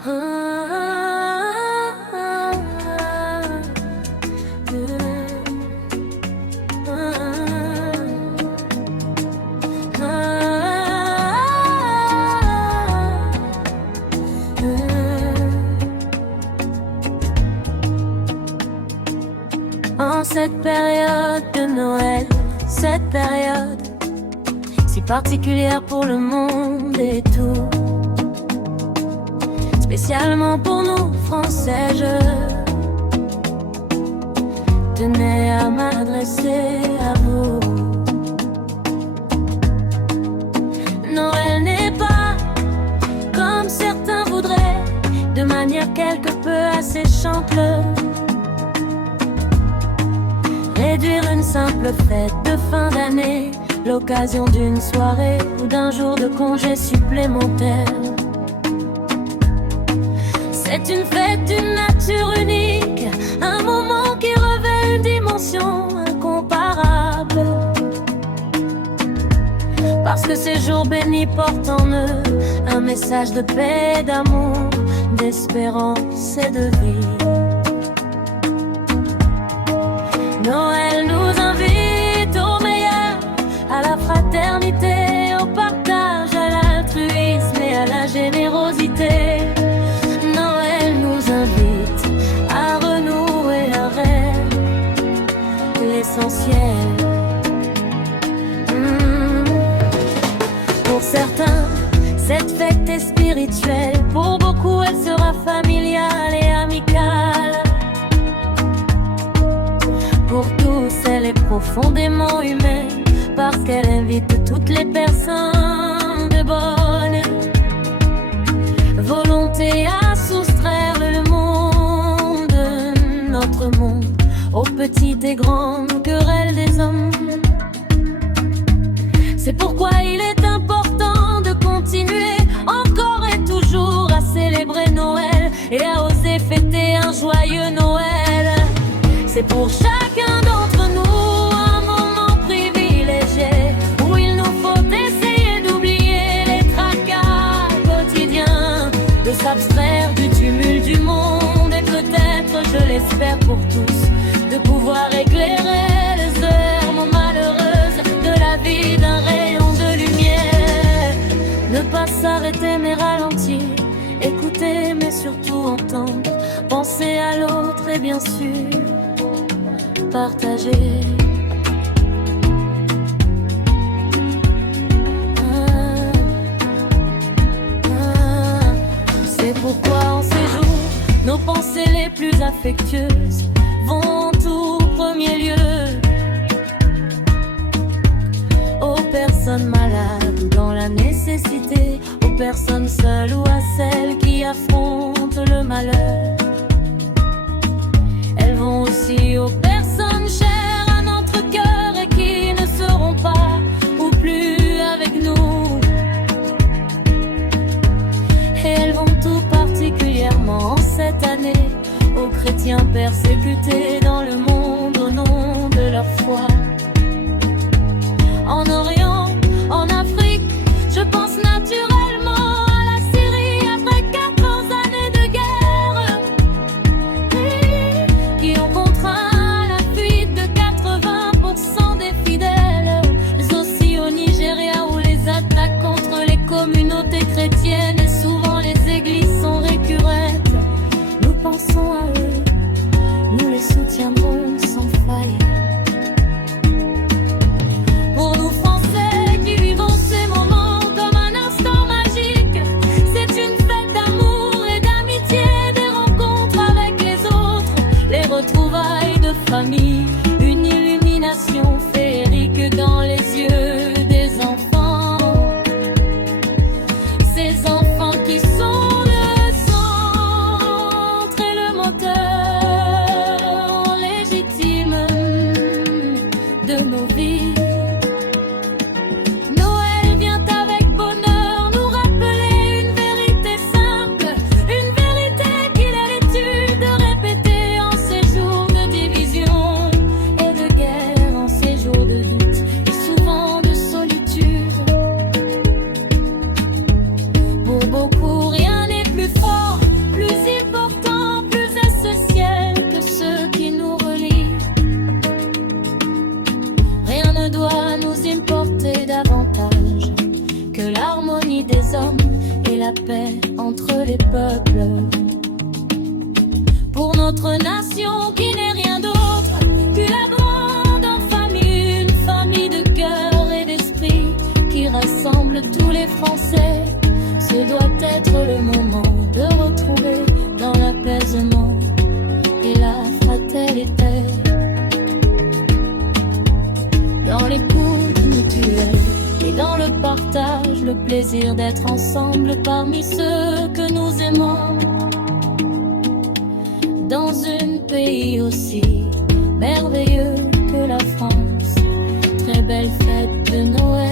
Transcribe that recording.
En cette période de Noël, cette période si particulière pour le monde et tout, spécialement pour nous Français, je tenais à m'adresser à vous. Noël n'est pas comme certains voudraient, de manière quelque peu asséchante, réduire une simple fête de fin d'année, l'occasion d'une soirée ou d'un jour de congé supplémentaire. C'est une fête d'une nature unique, un moment qui revêt une dimension incomparable. Parce que ces jours bénis portent en eux un message de paix, d'amour, d'espérance et de vie. Noël nous invite au meilleur, à la fraternité, au partage, à l'altruisme et à la générosité. Noël nous invite à renouer un rêve, l'essentiel. Pour certains, cette fête est spirituelle, pour beaucoup elle sera familiale et amicale. Pour tous, elle est profondément humaine, parce qu'elle invite toutes les personnes de bonne volonté à soustraire le monde, notre monde, aux petites et grandes querelles des hommes. C'est pourquoi il est important de continuer encore et toujours à célébrer Noël et à oser fêter un joyeux Noël. C'est pour chacun d'entre nous un moment privilégié où il nous faut essayer d'oublier les tracas quotidiens, de s'abstraire du tumulte du monde et peut-être, je l'espère pour tous, de pouvoir éclairer les heures malheureuses de la vie d'un rayon de lumière. Ne pas s'arrêter mais ralentir, écouter mais surtout entendre, penser à l'autre et bien sûr partager. C'est pourquoi en ces jours, nos pensées les plus affectueuses vont tout premier lieu aux personnes malades ou dans la nécessité, aux personnes seules ou à celles qui affrontent le malheur. Elles vont aussi aux personnes chères à notre cœur et qui ne seront pas ou plus avec nous. Et elles vont tout particulièrement en cette année aux chrétiens persécutés dans le monde au nom de leur foi. En Orient, en Afrique, je pense naturellement à la Syrie après 4 années de guerre qui ont contraint à la fuite de 80% des fidèles, mais aussi au Nigeria où les attaques contre les communautés chrétiennes et souvent les églises sont récurrentes. Nous pensons à eux, nous les soutiendrons sans faille. Pour nous Français qui vivons ces moments comme un instant magique, c'est une fête d'amour et d'amitié, des rencontres avec les autres, les retrouvailles de famille, une illumination féerique dans les yeux des enfants. Ces enfants qui sont le centre et le moteur légitime de nos vies. Noël vient avec bonheur nous rappeler une vérité simple, une vérité qu'il est l'étude de répéter en ces jours de division et de guerre, en ces jours de doute et souvent de solitude. Pour l'harmonie des hommes et la paix entre les peuples. Pour notre nation qui n'est rien d'autre que la grande famille, une famille de cœur et d'esprit qui rassemble tous les Français. Ce doit être le moment de retrouver dans l'apaisement et la fraternité, dans l'écoute mutuelle et dans le partage, le plaisir d'être ensemble parmi ceux que nous aimons. Dans un pays aussi merveilleux que la France, très belle fête de Noël.